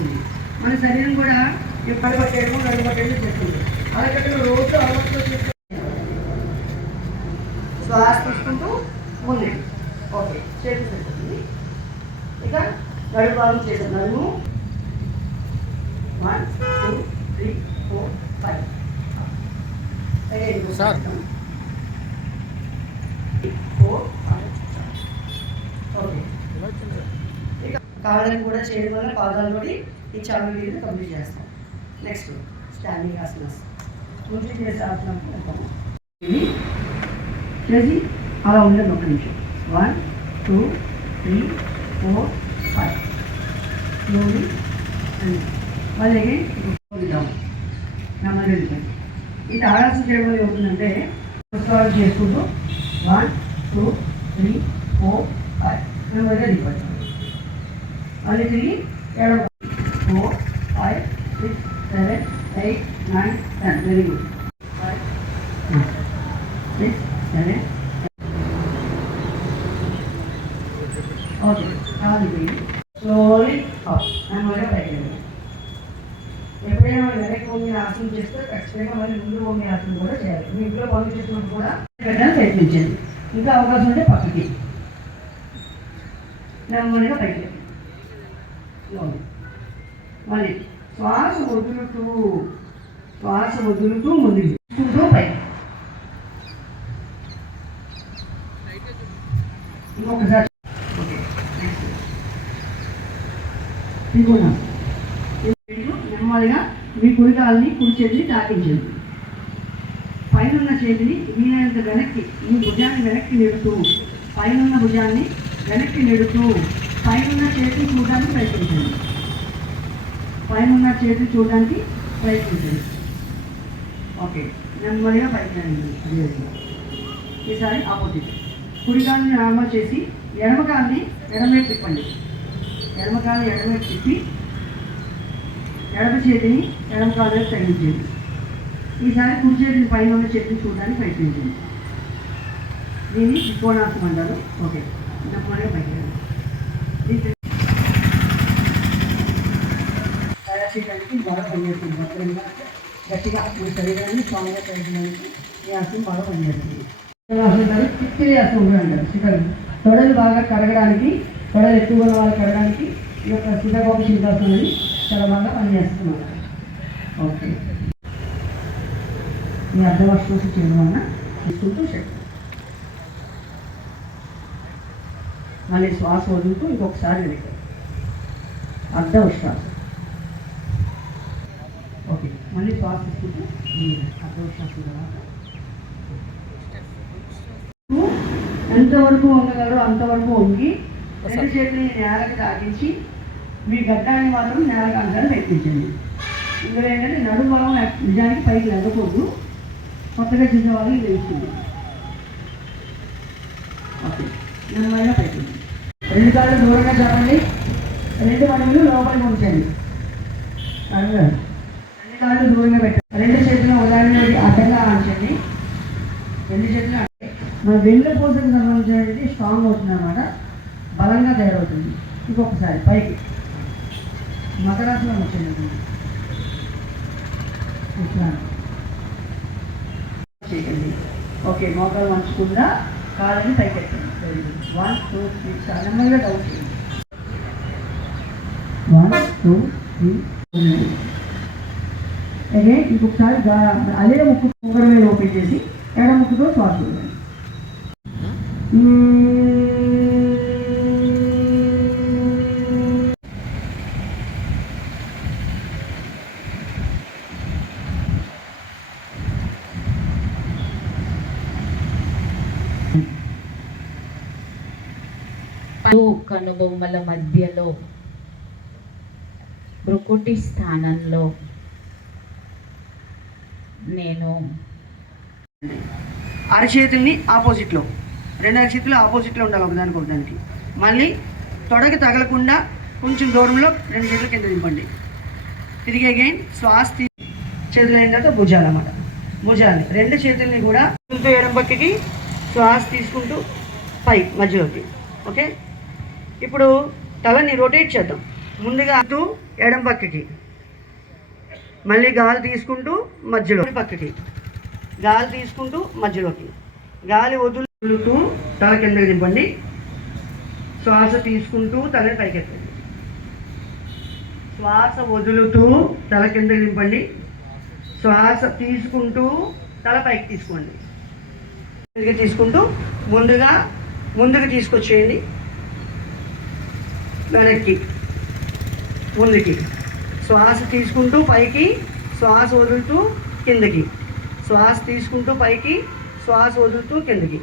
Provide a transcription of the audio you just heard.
అవుతుంది. మన శరీరం కూడా ఎప్పుడు పట్టేయడము నడుము పట్టేయడం చేస్తుంది అలాగే రోజు అలవాటులో శ్వాస తీసుకుంటూ ముందు ఓకే చేతి సరిపోతుంది ఇక నడుము భాగం చేసాం నడుము. One two three four five. Sir. Four okay కావాలని కూడా చేయడం వల్ల పాదాలతోటి ఈ చాలు వీడియో కంప్లీట్ చేస్తాం. నెక్స్ట్ స్టాండింగ్ ఆసనాస్ ముందు చేసే ఆసనాలకు వెళ్తాము ఇది చేసి అలా ఉండదు ఒక నిమిషం. One two three four five slowly and మళ్ళీ వెళ్దాం నెమ్మది ఈ తాడాల్సిన చేయడం వల్ల ఏమవుతుందంటే పుస్తకాలు చేసుకుంటూ one two three four five నెమ్మదిగా దిగిపోతాం మళ్ళీ తిరిగి ఏడవ four five six seven eight nine ten very good five six seven okay కాదు స్లోలీ అప్ నెమ్మదిగా పైకి ఎప్పుడైనా మనం వెనక్కి వంగి ఆసనం చేస్తే ఖచ్చితంగా మళ్ళీ ముందు వంగి ఆసనం కూడా చేయాలి. మీ ఇంట్లో పనులు చేసినప్పుడు కూడా పెట్టడానికి ప్రయత్నించండి. ఇంకా అవకాశం ఉంటే పక్కకి. నెమ్మదిగా పైకి మళ్ళీ శ్వాస వదులుతూ శ్వాస వదులుతూ ముందుకు తీసుకుంటూ పైకి ఇంకొకసారి. ఓకే నెక్స్ట్ త్రికోణం. నెమ్మదిగా మీ కుడి కాల్ని కుడి చేతిని తాకించండి పైన ఉన్న చేతిని వీలైనంత వెనక్కి మీ భుజాన్ని వెనక్కి నెడుతూ పైన ఉన్న భుజాన్ని వెనక్కి నెడుతూ పైనన్న చేతిని చూడడానికి ప్రయత్నించండి. పైన ఉన్న చేతిని చూడడానికి ప్రయత్నించండి. ఓకే నెమ్మదిగా పైకి రండి అదే ఈసారి ఆపోజిట్. కుడికాన్ని నార్మల్ చేసి ఎడమ కాల్ని ఎడమవైపు తిప్పండి. ఎడమ కాలు ఎడమవైపు తిప్పి ఎడమ చేతిని ఎడమకాలు వైపు తగ్గించండి ఈసారి కుడి చేతిని పైన ఉన్న చేతిని చూడడానికి ప్రయత్నించండి. దీన్ని త్రికోణాసనం అంటారు. ఓకే నెమ్మదిగా పైకి రండి. చేయడానికి బాగా పనిచేస్తుంది భద్రంగా గట్టిగా మన శరీరాన్ని స్ట్రాంగ్గా చేయడానికి ఈ ఆసనం బాగా పనిచేస్తుంది ఆసనం కూడా అంటారు శిఖరం తొడలు బాగా కరగడానికి తొడలు ఎక్కువ ఉన్న వాళ్ళు కరగడానికి ఈ యొక్క శిఖకోప శిల్పాసనం అనేది చాలా బాగా పనిచేస్తున్నారు ఓకే మీ అర్ధవర్షం చేయడం వలన తీసుకుంటూ శక్తి మళ్ళీ శ్వాస వదులుతూ ఇంకొకసారి వెనక్కి అర్ధ ఉశ్వాస ఓకే మళ్ళీ శ్వాస తీసుకుంటూ. అర్ధ ఉశ్వాస తర్వాత. ఎంతవరకు వంగగలరో అంతవరకు వంగి రెండు చేతులని నేలకు తాగించి మీ గడ్డాన్ని మాత్రం నేలకు అంటారు ప్రయత్నించండి ఇందులో ఏంటంటే నడుము బలం నిజానికి పైకి లెగ్గకూడదు కొత్తగా చేసే వాళ్ళకి ఇది తెలుస్తుంది. ఓకే. నెమ్మదిగా పైకి రెండు కాళ్ళు దూరంగా చెప్పండి రెండు మడుగులు లోపలికి ఉంచండి. రెండు కాళ్ళు దూరంగా పెట్టండి. రెండు చేతులు ఉదాహరణ అడ్డంగా ఉంచండి రెండు చేతులు అంటే మన వెన్ను పూసకు సంబంధించినటువంటి స్ట్రాంగ్ అవుతుంది అనమాట బలంగా తయారవుతుంది. ఇంకొకసారి పైకి. మకరాసనం వచ్చింది ఇట్లా. చేయండి. ఓకే మోకాలు వంచకుండా కాళ్ళని పైకి ఎత్తండి very good one two three చాలా నెమ్మదిగా డౌన్ చేయండి వన్ టూ త్రీ అదే ఇంకొకసారి అదే ముక్కు ఒకరి మీద ఓపెన్ చేసి ఎడ ముక్కుతో శ్వాస కనుబొమ్మల మధ్యలో భృకుటి స్థానంలో నేను అరచేతుల్ని ఆపోజిట్లో రెండు అరచేతులు ఆపోజిట్లో ఉండాలి ఒకదానికి ఒకదానికి. మళ్ళీ తొడకి తగలకుండా కొంచెం దూరంలో రెండు చేతులు కింద దింపండి. తిరిగి అగైన్ శ్వాస తీ చేతులు అయిన తర్వాత భుజాలు అన్నమాట భుజాలు రెండు చేతుల్ని కూడా చేతులతో ఎడం పక్కకి శ్వాస తీసుకుంటూ పై మధ్యలోకి. ఓకే? ఇప్పుడు తలని రొటేట్ చేద్దాం. ముందుగా అటు ఎడం పక్కకి. మళ్ళీ గాలి తీసుకుంటూ మధ్యలో పక్కకి. గాలి తీసుకుంటూ మధ్యలోకి. గాలి వదులుతూ తల కిందకి దింపండి. శ్వాస తీసుకుంటూ తలని పైకెత్తండి శ్వాస వదులుతూ తల కిందకి దింపండి. శ్వాస తీసుకుంటూ తల పైకి తీసుకోండి. తీసుకుంటూ ముందుగా ముందుకు తీసుకొచ్చేయండి. వెనక్కి ముందుకి శ్వాస తీసుకుంటూ పైకి శ్వాస వదులుతూ కిందకి. శ్వాస తీసుకుంటూ పైకి శ్వాస వదులుతూ కిందకి.